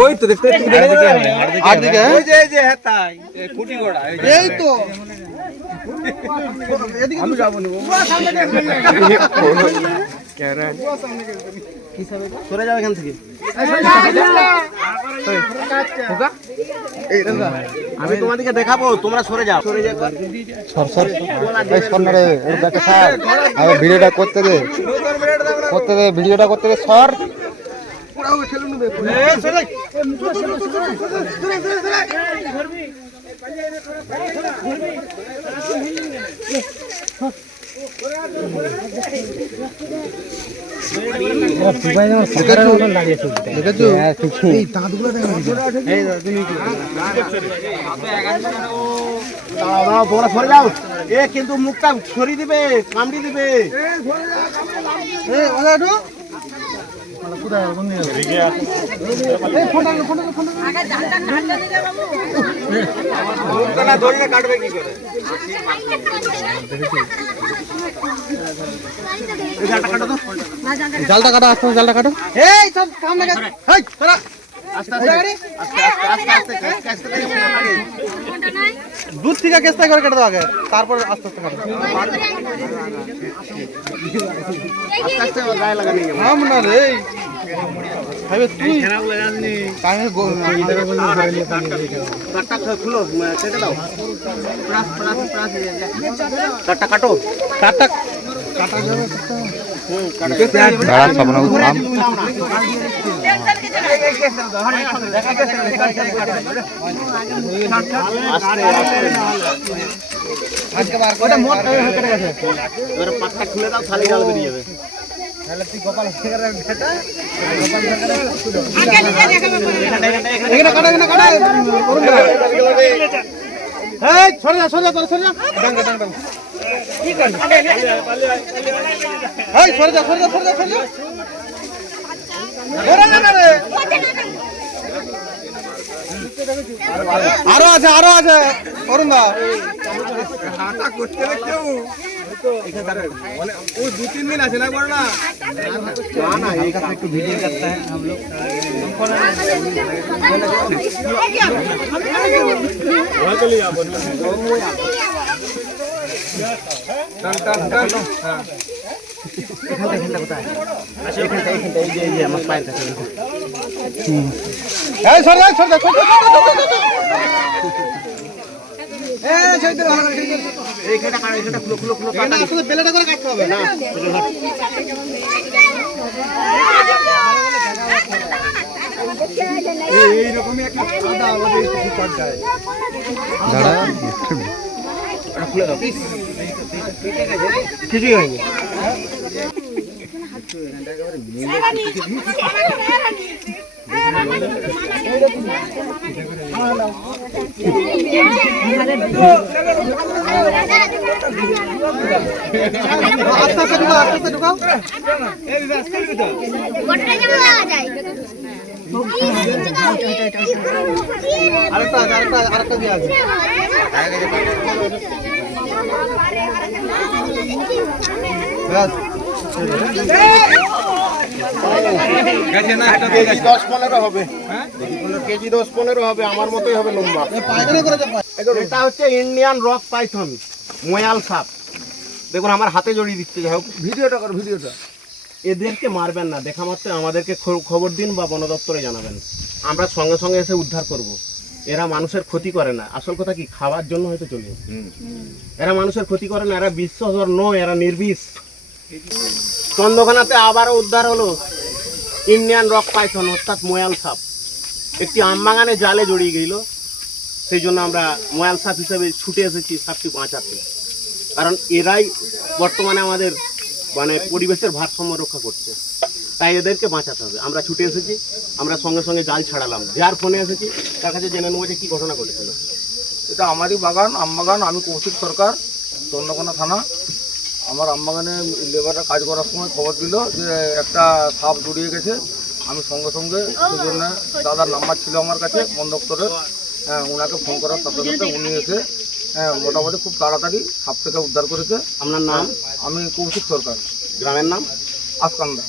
ওই তো দেখতে আর দিকে ওই যে হ্যাঁ তাই খুঁটি গোড়া এই তো এদিকে আমি যাব না সরে যাও এখান থেকে আমি তোমাদেরকে দেখাবো, তোমরা সরে যাও। সরে যাও ভিডিওটা করতে দে ভিডিওটা করতে দে সর তোমরা সরে যাও। এ কিন্তু মুখটা সরিয়ে দিবে, কামড়ি দিবে। কাটবে কি করে? জালটা কাটো, আস্তে জালটা কাটো। এই সব কাম না আস্তে দুধ থেকে কেস্তা করে কেটে দাও আগে, তারপর আস্তে আস্তে কাটো। না রে তুই খুলো, কেটে দাও। কাটটা কাটো, কাটটা পাটটা খুলে দাও, খালি জাল বেরিয়ে যাবে। আরো আছে অরুণ দা করতে কেউ वो 2-3 दिन আছে না বড় না না एक একটু ভিডিও करता है हम लोग वहां के लिए आप टन टन टन हां এখানটা কোথায় আচ্ছা এখানটা এই যে আমার পায়ের কাছে এই সর যা এইখানটা কাটা, এইখানটা খুলো কাটা। আসলে বেলাটা করে কাটতে হবে না। এইরকমই একটা সাদা আমাদের কিছু পর্যায়ে দাঁড়া খুলে দাও, কিছুই হয়নি। আরেকটা দিয়ে আছে কেজি 10-15 হবে, আমার মতোই হবে লম্বা। এটা হচ্ছে ইন্ডিয়ান রক পাইথন, ময়াল সাপ। দেখুন আমার হাতে জড়িয়ে দিচ্ছে। যাই হোক ভিডিওটা করো, ভিডিওটা। এদেরকে মারবেন না, দেখা মাত্র আমাদেরকে খবর দিন বা বন দপ্তরে জানাবেন, আমরা সঙ্গে সঙ্গে এসে উদ্ধার করব। এরা মানুষের ক্ষতি করে না, আসল কথা কি খাওয়ার জন্য হয়তো চলে। এরা মানুষের ক্ষতি করে না, এরা বিশ্বধর নয়, এরা নির্বিষ। চন্দ্রকোনাতে আবারও উদ্ধার হলো ইন্ডিয়ান রক পাইথন অর্থাৎ ময়াল সাপ। একটি আমবাগানে জালে জড়িয়ে গেল, সেই জন্য আমরা ময়াল সাপ হিসেবে ছুটে এসেছি সাপটি বাঁচাতে। কারণ এরাই বর্তমানে আমাদের মানে পরিবেশের ভারসাম্য রক্ষা করছে, তাই এদেরকে বাঁচাতে হবে। আমরা ছুটে এসেছি, আমরা সঙ্গে সঙ্গে জাল ছাড়ালাম। যার ফোনে এসেছি তার কাছে জেনে নেবো যে কী ঘটনা ঘটেছিল। এটা আমারই বাগান, আমবাগান। আমি কৌশিক সরকার, চন্দ্রকোনা থানা। আমার আমবাগানে লেবাররা কাজ করার সময় খবর দিল যে একটা সাপ জড়িয়ে গেছে। আমি সঙ্গে সঙ্গে সেই জন্য দাদার নাম্বার ছিল আমার কাছে বন দপ্তরের, ওনাকে ফোন করার সাথে সাথে উনি এসে মোটামুটি খুব তাড়াতাড়ি সাপ থেকে উদ্ধার করেছে। আপনার নাম? আমি কৌশিক সরকার। গ্রামের নাম? আসকান্দা।